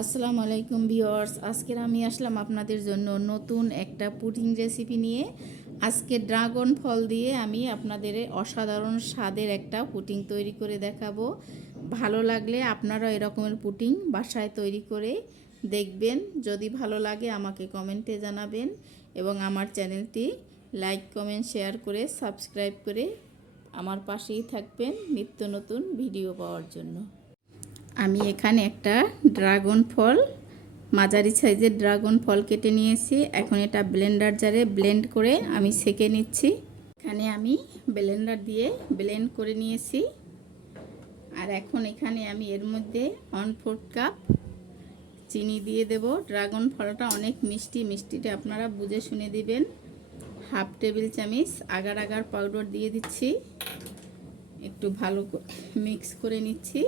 আসসালামু আলাইকুম ভিউয়ার্স আজকের আমি আসলাম আপনাদের জন্য নতুন একটা পুটিং রেসিপি নিয়ে। আজকে ড্রাগন ফল দিয়ে আমি আপনাদের অসাধারণ স্বাদের একটা পুটিং তৈরি করে দেখাবো। ভালো লাগলে আপনারা এরকমের পুটিং বাসায় তৈরি করে দেখবেন। যদি ভালো লাগে আমাকে কমেন্টে জানাবেন এবং আমার চ্যানেলটি লাইক, কমেন্ট, শেয়ার করে সাবস্ক্রাইব করে আমার পাশেই থাকবেন নিত্য নতুন ভিডিও পাওয়ার জন্য। আমি এখানে একটা ড্রাগন ফল, মাঝারি সাইজের ড্রাগন ফল কেটে নিয়েছি। এখন এটা ব্লেন্ডার জারে ব্লেন্ড করে আমি সেকে নিচ্ছি। এখানে আমি ব্লেন্ডার দিয়ে ব্লেন্ড করে নিয়েছি। আর এখন এখানে আমি এর মধ্যে ওয়ান ফোর্থ কাপ চিনি দিয়ে দেব। ড্রাগন ফলটা অনেক মিষ্টি, মিষ্টিটা আপনারা বুঝে শুনে দিবেন। হাফ টেবিল চামচ আগার আগার পাউডার দিয়ে দিচ্ছি। একটু ভালো মিক্স করে নিচ্ছি।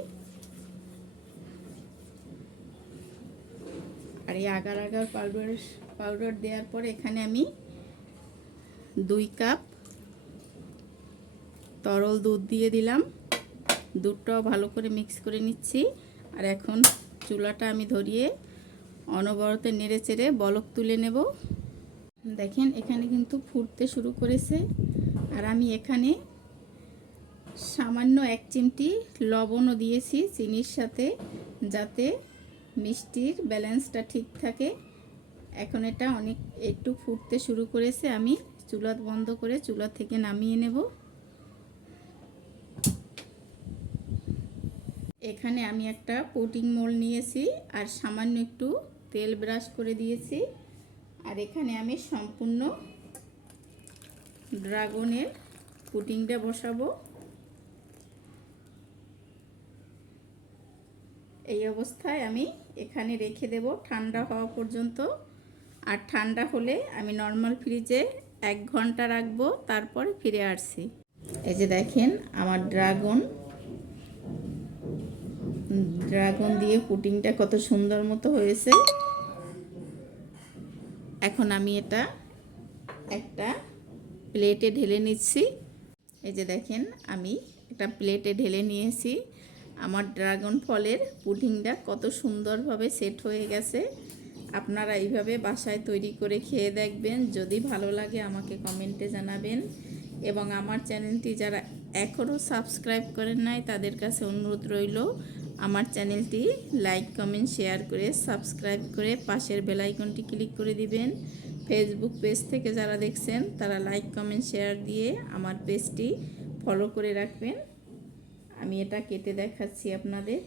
আর এই আগার আগার পাউডার পাউডার দেওয়ার পরে এখানে আমি দুই কাপ তরল দুধ দিয়ে দিলাম। দুধটাও ভালো করে মিক্স করে নিচ্ছি। আর এখন চুলাটা আমি ধরিয়ে অনবরত নেড়ে চেড়ে বলক তুলে নেব। দেখেন, এখানে কিন্তু ফুটতে শুরু করেছে। আর আমি এখানে সামান্য এক চিমটি লবণও দিয়েছি চিনির সাথে, যাতে মিষ্টির ব্যালেন্সটা ঠিক থাকে। এখন এটা অনেক একটু ফুটতে শুরু করেছে, আমি চুলা বন্ধ করে চুলা থেকে নামিয়ে নেব। এখানে আমি একটা পুটিং মোল নিয়েছি আর সামান্য একটু তেল ব্রাশ করে দিয়েছি। আর এখানে আমি সম্পূর্ণ ড্রাগনের পুটিংটা বসাবো। এই অবস্থায় আমি এখানে রেখে দেব ঠান্ডা হওয়া পর্যন্ত। আর ঠান্ডা হলে আমি নর্মাল ফ্রিজে এক ঘণ্টা রাখব, তারপর ফিরে আসছি। এই যে দেখেন, আমার ড্রাগন ড্রাগন দিয়ে পুটিংটা কত সুন্দর মতো হয়েছে। এখন আমি এটা একটা প্লেটে ঢেলে নিচ্ছি। এই যে দেখেন, আমি একটা প্লেটে ঢেলে নিয়েছি। আমার ড্রাগন ফলের পুডিংটা কত সুন্দরভাবে সেট হয়ে গেছে। আপনারা এইভাবে বাসায় তৈরি করে খেয়ে দেখবেন। যদি ভালো লাগে আমাকে কমেন্টে জানাবেন। এবং আমার চ্যানেলটি যারা এখনও সাবস্ক্রাইব করেন নাই, তাদের কাছে অনুরোধ রইল, আমার চ্যানেলটি লাইক, কমেন্ট, শেয়ার করে সাবস্ক্রাইব করে পাশের বেলাইকনটি ক্লিক করে দিবেন। ফেসবুক পেজ থেকে যারা দেখছেন, তারা লাইক, কমেন্ট, শেয়ার দিয়ে আমার পেজটি ফলো করে রাখবেন। আমি এটা কেটে দেখাচ্ছি আপনাদের।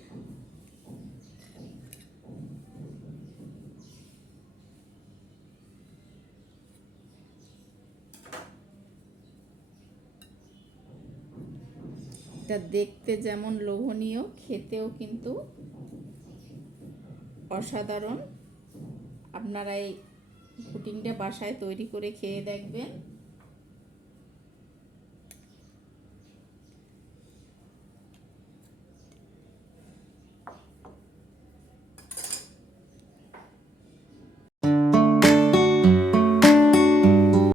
এটা দেখতে যেমন লোভনীয়, খেতেও কিন্তু অসাধারণ। আপনারা এই পুটিংটা বাসায় তৈরি করে খেয়ে দেখবেন।